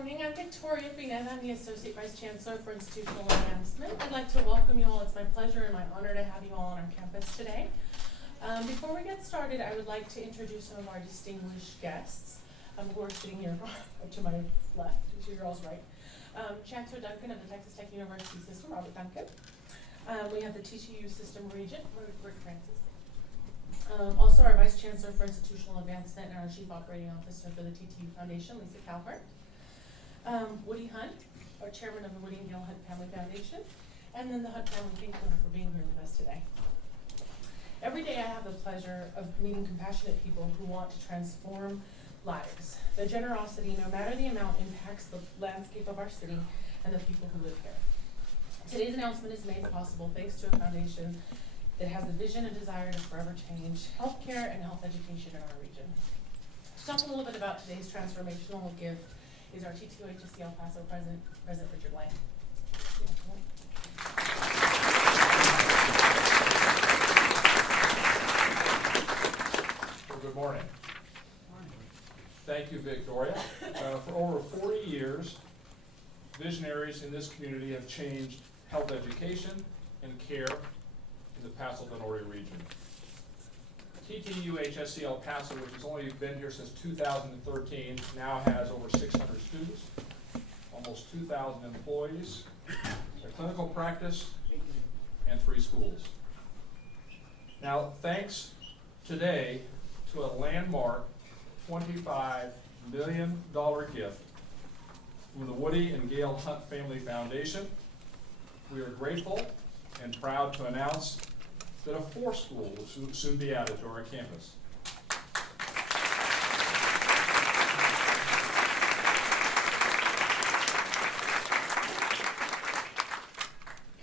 morning. I'm Victoria Binet. I'm the Associate Vice Chancellor for Institutional Advancement. I'd like to welcome you all. It's my pleasure and my honor to have you all on our campus today. Before we get started, I would like to introduce some of our distinguished guests who are sitting here to my left, to your all's right. Chancellor Duncan of the Texas Tech University System, Robert Duncan. We have the TTU System Regent, Rick Francis. Also our Vice Chancellor for Institutional Advancement and our Chief Operating Officer for the TTU Foundation, Lisa Calvert. Woody Hunt, our Chairman of the Woody and Gayle Hunt Family Foundation, and then the Hunt Family Think Club for being here with us today. Every day I have the pleasure of meeting compassionate people who want to transform lives. Their generosity, no matter the amount, impacts the landscape of our city and the people who live here. Today's announcement is made possible thanks to a foundation that has the vision and desire to forever change healthcare and health education in our region. To talk a little bit about today's transformational gift is our TTUHSC El Paso President Richard Lange. Well, good morning. Thank you, Victoria. For over 40 years, visionaries in this community have changed health education and care in the Paso del Norte region. TTUHSC El Paso, which has only been here since 2013, now has over 600 students, almost 2,000 employees, a clinical practice, and 3 schools. Now, thanks today to a landmark $25 million gift from the Woody and Gayle Hunt Family Foundation, we are grateful and proud to announce that a 4th school will soon be added to our campus.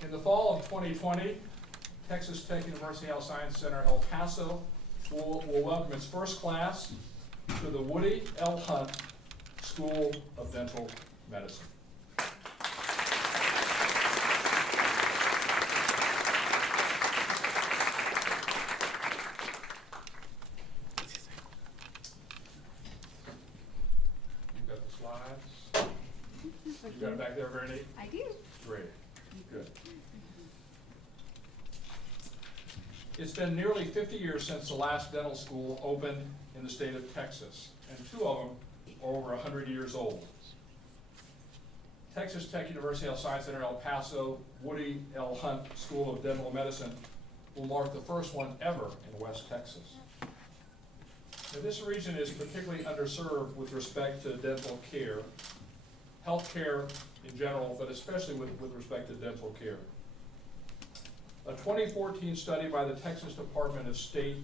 In the fall of 2020, Texas Tech University Health Science Center El Paso will welcome its first class to the Woody L. Hunt School of Dental Medicine. You got it back there, very neat? I do. Great, good. It's been nearly 50 years since the last dental school opened in the state of Texas, and 2 of them are over 100 years old. Texas Tech University Health Science Center El Paso Woody L. Hunt School of Dental Medicine will mark the first one ever in West Texas. Now, this region is particularly underserved with respect to dental care, healthcare in general, but especially with respect to dental care. A 2014 study by the Texas Department of State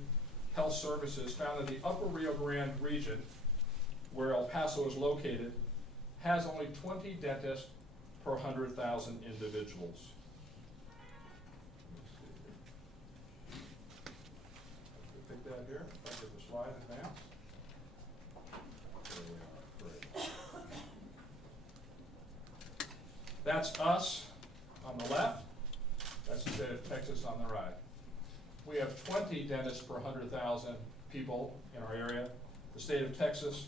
Health Services found that the Upper Rio Grande region, where El Paso is located, has only 20 dentists per 100,000 individuals. Pick that here, if I get the slide advanced. There we are, great. That's us on the left. That's the state of Texas on the right. We have 20 dentists per 100,000 people in our area. The state of Texas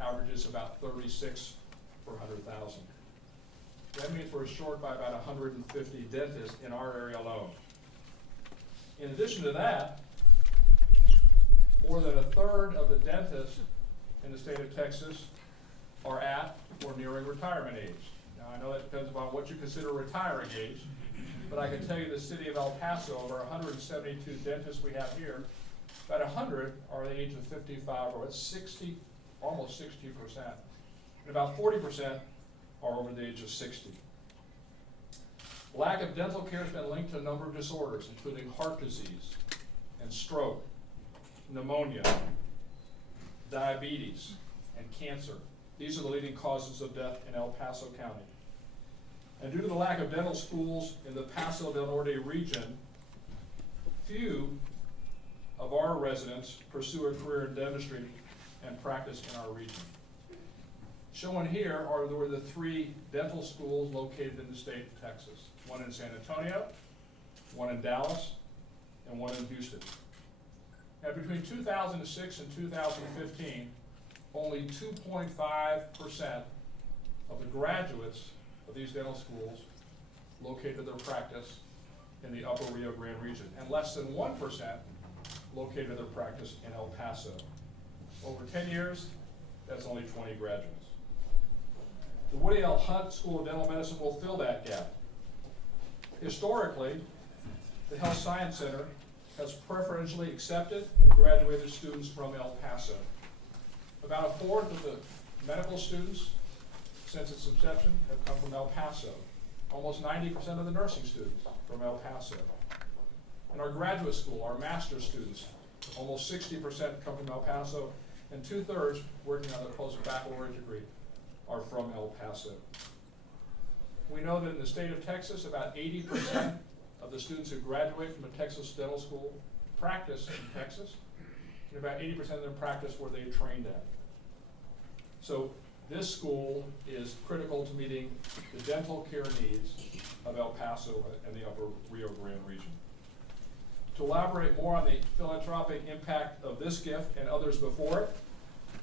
averages about 36 per 100,000. That means we're short by about 150 dentists in our area alone. In addition to that, more than 1/3 of the dentists in the state of Texas are at or nearing retirement age. Now, I know that depends upon what you consider retiring age, but I can tell you the city of El Paso, of our 172 dentists we have here, about 100 are the age of 55, or it's 60, almost 60%. And about 40% are over the age of 60. Lack of dental care has been linked to a number of disorders, including heart disease and stroke, pneumonia, diabetes, and cancer. These are the leading causes of death in El Paso County. And due to the lack of dental schools in the Paso del Norte region, few of our residents pursue a career in dentistry and practice in our region. Shown here were the 3 dental schools located in the state of Texas. One in San Antonio, one in Dallas, and one in Houston. Now, between 2006 and 2015, only 2.5% of the graduates of these dental schools located their practice in the upper Rio Grande region, and less than 1% located their practice in El Paso. Over 10 years, that's only 20 graduates. The Woody L. Hunt School of Dental Medicine will fill that gap. Historically, the Health Science Center has preferentially accepted and graduated students from El Paso. About a fourth of the medical students since its inception have come from El Paso. Almost 90% of the nursing students from El Paso. In our graduate school, our master's students, almost 60% come from El Paso, and 2/3 working on their post-baccalaureate degree are from El Paso. We know that in the state of Texas, about 80% of the students who graduate from a Texas dental school practice in Texas, and about 80% of them practice where they trained at. So this school is critical to meeting the dental care needs of El Paso and the upper Rio Grande region. To elaborate more on the philanthropic impact of this gift and others before it,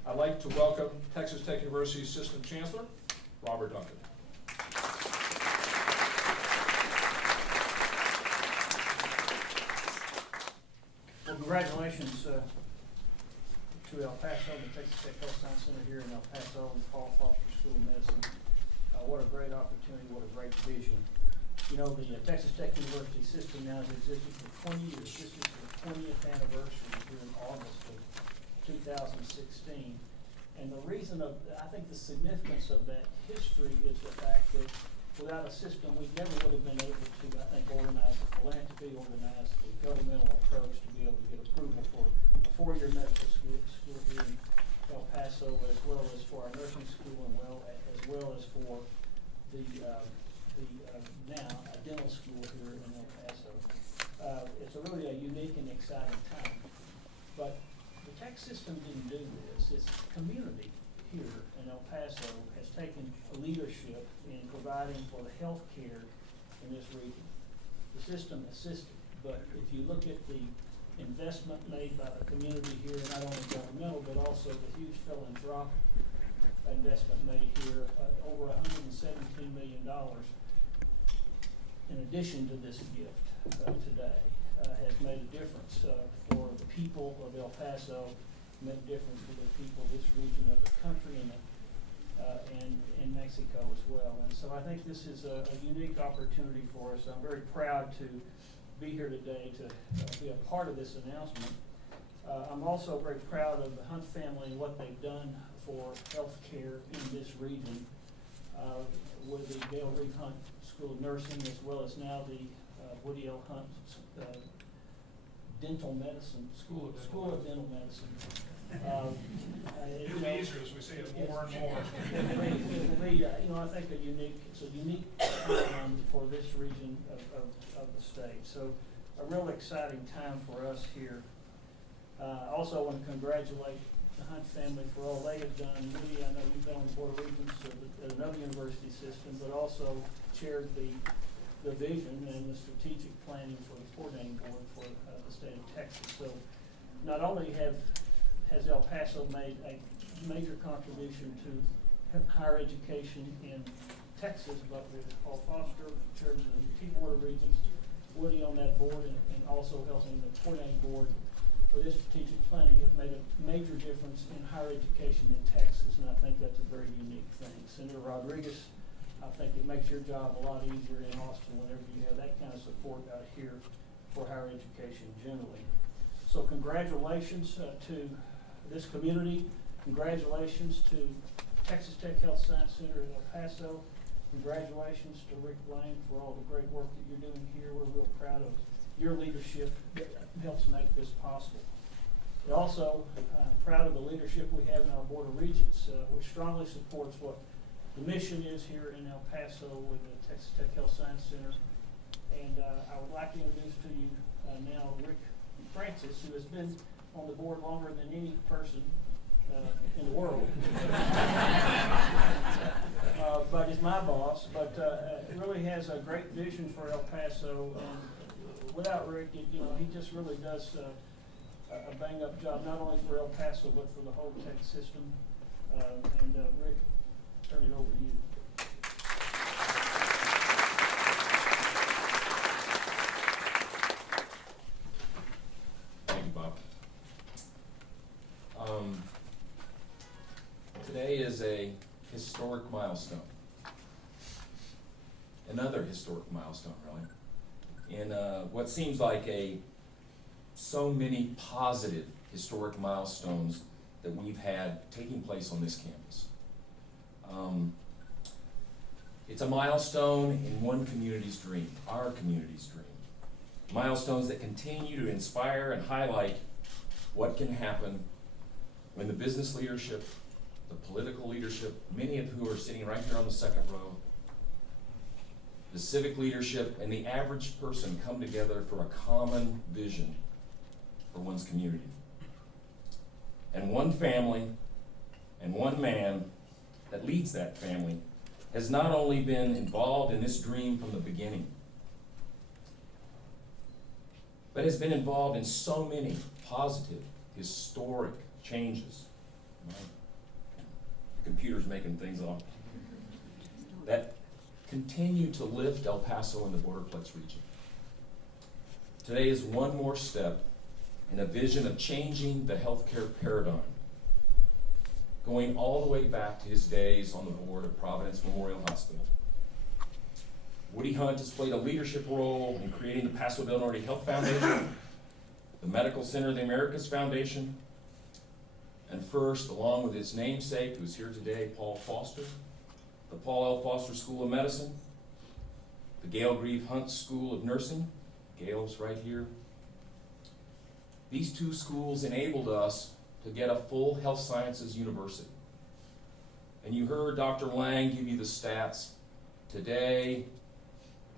I'd like to welcome Texas Tech University's Assistant Chancellor, Robert Duncan. Well, congratulations to El Paso, the Texas Tech Health Science Center here in El Paso, and the Paul Foster School of Medicine. What a great opportunity, what a great vision. You know, the Texas Tech University system now has existed for 20 years. This is the 20th anniversary here in August of 2016. And the reason of, I think the significance of that history is the fact that without a system, we never would have been able to, I think, organize the philanthropy, organize the governmental approach to be able to get approval for a 4-year medical school here in El Paso, as well as for our nursing school, and as well as for the now a dental school here in El Paso. It's really a unique and exciting time. But the tech system didn't do this. It's the community here in El Paso has taken a leadership in providing for the health care in this region. The system assisted, but if you look at the investment made by the community here, not only governmental, but also the huge philanthropic investment made here, over $117 million in addition to this gift today, has made a difference for the people of El Paso, made a difference for the people of this region of the country and in Mexico as well. And so I think this is a unique opportunity for us. I'm very proud to be here today to be a part of this announcement. I'm also very proud of the Hunt family and what they've done for health care in this region with the Gayle Hunt School of Nursing, as well as now the Woody L. Hunt Dental Medicine School of Dental Medicine. It'll be easier as we see it more and more. It will be, I think it's a unique time for this region of the state. So a real exciting time for us here. I also want to congratulate the Hunt family for all they have done. Woody, I know you've been on the Board of Regents at another university system, but also chaired the vision and the strategic planning for the coordinating board for the state of Texas. So not only has El Paso made a major contribution to higher education in Texas, but with Paul Foster, chairman of the Board of Regents, Woody on that board, and also helping the coordinating board for this strategic planning, have made a major difference in higher education in Texas, and I think that's a very unique thing. Senator Rodriguez, I think it makes your job a lot easier in Austin whenever you have that kind of support out here for higher education generally. So congratulations to this community. Congratulations to Texas Tech Health Science Center in El Paso. Congratulations to Rick Lange for all the great work that you're doing here. We're real proud of your leadership that helps make this possible. And also proud of the leadership we have in our Board of Regents, which strongly supports what the mission is here in El Paso with the Texas Tech Health Science Center. And I would like to introduce to you now Rick Francis, who has been on the board longer than any person in the world. But is my boss, but really has a great vision for El Paso. And without Rick, he just really does a bang-up job, not only for El Paso, but for the whole tech system. Rick, turn it over to you. another historic milestone, really, in what seems like so many positive historic milestones that we've had taking place on this campus. It's a milestone in one community's dream, our community's dream. Milestones that continue to inspire and highlight what can happen when the business leadership, the political leadership, many of who are sitting right here on the second row, the civic leadership, and the average person come together for a common vision for one's community. And one family and one man that leads that family has not only been involved in this dream from the beginning, but has been involved in so many positive, historic changes. Computers making things up that continue to lift El Paso and the Borderplex region. Today is one more step in a vision of changing the healthcare paradigm, going all the way back to his days on the board of Providence Memorial Hospital. Woody Hunt has played a leadership role in creating the Paso del Norte Health Foundation, the Medical Center of the Americas Foundation, and first, along with its namesake, who's here today, Paul Foster, the Paul L. Foster School of Medicine, the Gayle Grieve Hunt School of Nursing. Gayle's right here. These two schools enabled us to get a full health sciences university. And you heard Dr. Lange give you the stats. Today,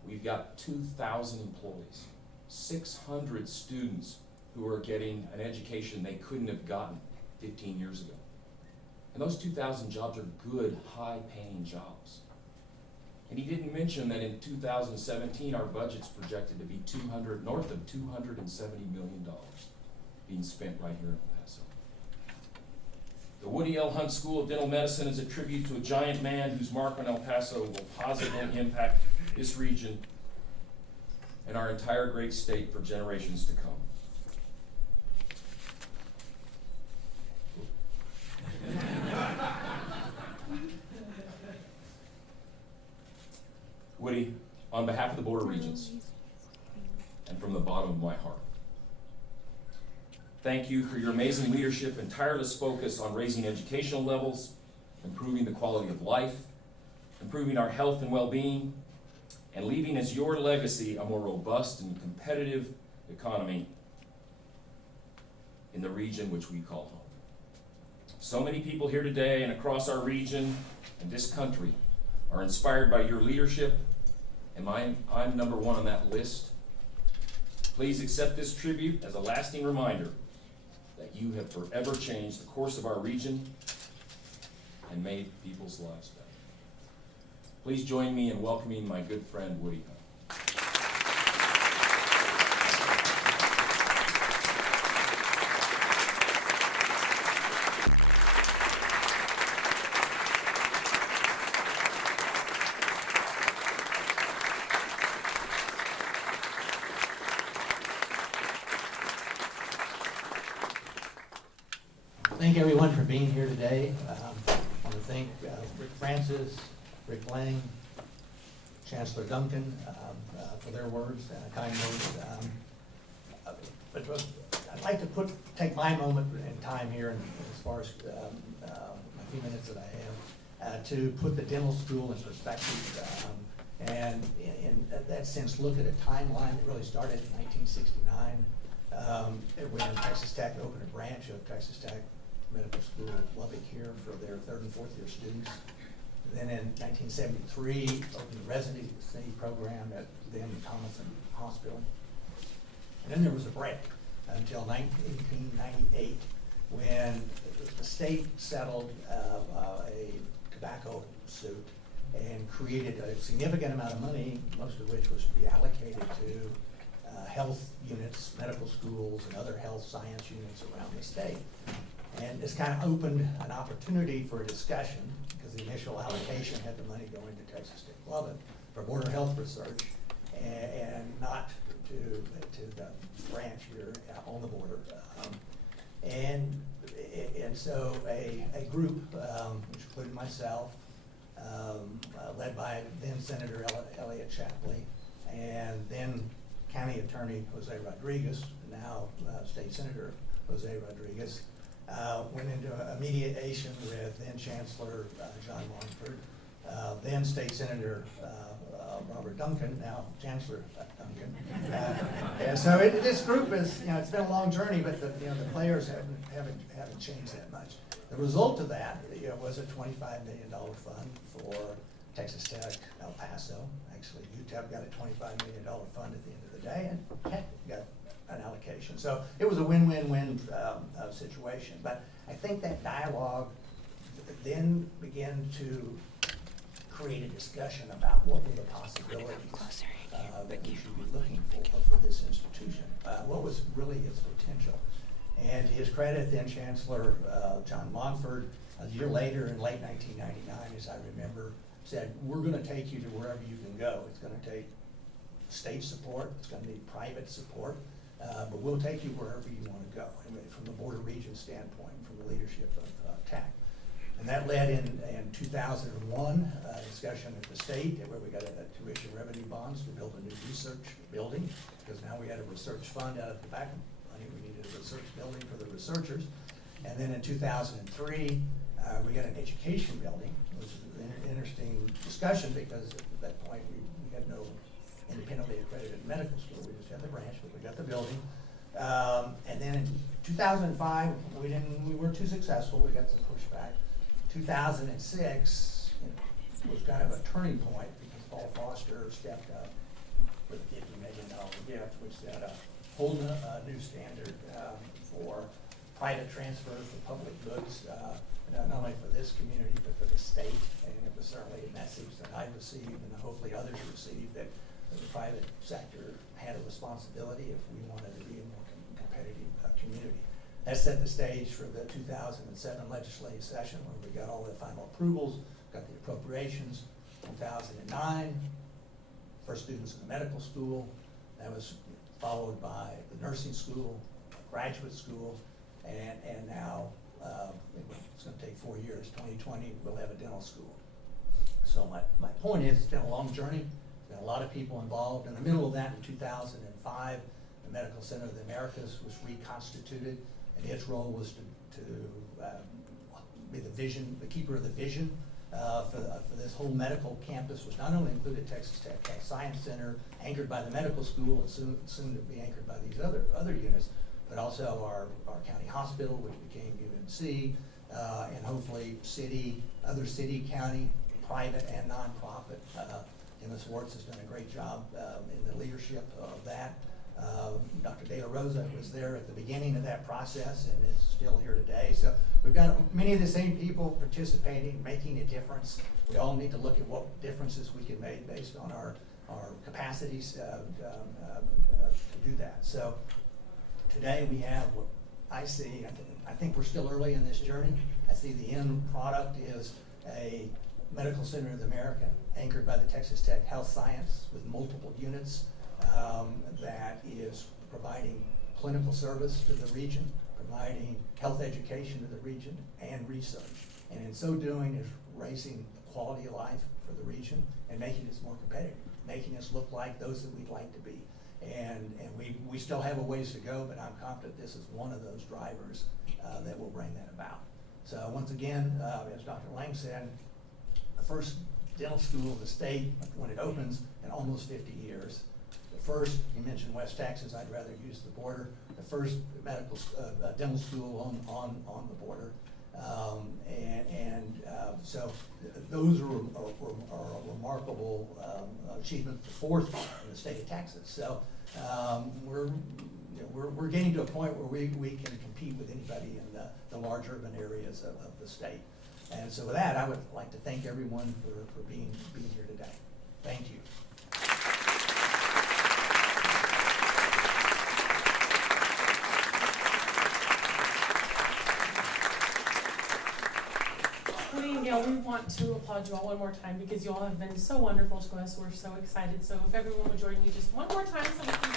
we've got 2,000 employees, 600 students who are getting an education they couldn't have gotten 15 years ago. And those 2,000 jobs are good, high-paying jobs. And he didn't mention that in 2017, our budget's projected to be north of $270 million being spent right here in El Paso. The Woody L. Hunt School of Dental Medicine is a tribute to a giant man whose mark on El Paso will positively impact this region and our entire great state for generations to come. Woody, on behalf of the Border Regents, and from the bottom of my heart, thank you for your amazing leadership and tireless focus on raising educational levels, improving the quality of life, improving our health and well-being, and leaving as your legacy a more robust and competitive economy in the region which we call home. So many people here today and across our region and this country are inspired by your leadership, and I'm number one on that list. Please accept this tribute as a lasting reminder that you have forever changed the course of our region and made people's lives better. Please join me in welcoming my good friend Woody Hunt. Thank everyone for being here today. I want to thank Rick Francis, Rick Lange, Chancellor Duncan for their words, kind words. But I'd like to take my moment in time here, and as far as a few minutes that I have, to put the dental school in perspective. And in that sense, look at a timeline that really started in 1969 when Texas Tech opened a branch of Texas Tech Medical School Lubbock here for their 3rd and 4th year students. Then in 1973, opened the residency program at then Thomason Hospital. And then there was a break until 1998 when the state settled a tobacco suit and created a significant amount of money, most of which was to be allocated to health units, medical schools, and other health science units around the state. And this kind of opened an opportunity for a discussion, because the initial allocation had the money going to Texas Tech Lubbock for border health research, and not to the branch here on the border. And so a group, which included myself, led by then Senator Elliott Shapley, and then County Attorney Jose Rodriguez, now State Senator Jose Rodriguez, went into a mediation with then Chancellor John Montford, then State Senator Robert Duncan, now Chancellor Duncan. And so this group is, it's been a long journey, but the players haven't changed that much. The result of that, was a $25 million fund for Texas Tech, El Paso. Actually, UTEP got a $25 million fund at the end of the day, and Tech got an allocation. So it was a win-win-win situation. But I think that dialogue then began to create a discussion about what were the possibilities that we should be looking for this institution. What was really its potential? And to his credit, then Chancellor John Montford, a year later in late 1999, as I remember, said, we're going to take you to wherever you can go. It's going to take state support, it's going to need private support, but we'll take you wherever you want to go, from the border region standpoint, from the leadership of TAC. And that led in 2001, a discussion at the state where we got a tuition revenue bonds to build a new research building, because now we had a research fund out of the back of money. We needed a research building for the researchers. And then in 2003, we got an education building. It was an interesting discussion because at that point we had no independently accredited medical school. We just had the branch, but we got the building. And then in 2005, we weren't too successful. We got some pushback. 2006 was kind of a turning point because Paul Foster stepped up with a $50 million gift, which set a whole new standard for private transfer for public goods, not only for this community, but for the state. And it was certainly a message that I received, and hopefully others received, that the private sector had a responsibility if we wanted to be a more competitive community. That set the stage for the 2007 legislative session, where we got all the final approvals, got the appropriations. 2009, first students in the medical school. That was followed by the nursing school, graduate school, and now it's going to take 4 years. 2020, we'll have a dental school. So my point is, it's been a long journey. There's been a lot of people involved. In the middle of that, in 2005, the Medical Center of the Americas was reconstituted, and its role was to be the keeper of the vision for this whole medical campus, which not only included Texas Tech Health Science Center, anchored by the medical school, and soon to be anchored by these other units, but also our county hospital, which became UMC, and hopefully other city, county, private, and nonprofit. Emma Swartz has done a great job in the leadership of that. Dr. De La Rosa was there at the beginning of that process and is still here today. So we've got many of the same people participating, making a difference. We all need to look at what differences we can make based on our capacities to do that. So today we have what I see. I think we're still early in this journey. I see the end product is a Medical Center of America anchored by the Texas Tech Health Science with multiple units that is providing clinical service to the region, providing health education to the region, and research. And in so doing is raising the quality of life for the region and making us more competitive, making us look like those that we'd like to be. And we still have a ways to go, but I'm confident this is one of those drivers that will bring that about. So once again, as Dr. Lange said, the first dental school in the state, when it opens, in almost 50 years. The first, you mentioned West Texas, I'd rather use the border. The first dental school on the border. So those are a remarkable achievement. The fourth in the state of Texas. So we're getting to a point where we can compete with anybody in the large urban areas of the state. And so with that, I would like to thank everyone for being here today. Thank you. Woody and Gayle, we want to applaud you all one more time because you all have been so wonderful to us. We're so excited. So if everyone would join me just one more time so we can...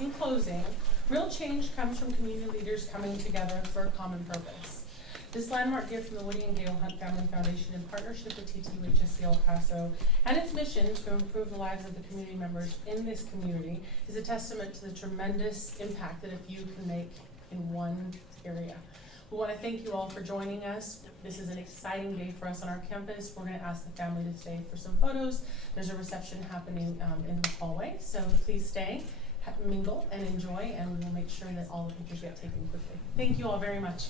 In closing, real change comes from community leaders coming together for a common purpose. This landmark gift from the Woody and Gayle Hunt Family Foundation in partnership with TTUHSC El Paso and its mission to improve the lives of the community members in this community is a testament to the tremendous impact that a few can make in one area. We want to thank you all for joining us. This is an exciting day for us on our campus. We're going to ask the family to stay for some photos. There's a reception happening in the hallway, so please stay, mingle, and enjoy, and we will make sure that all the pictures get taken quickly. Thank you all very much.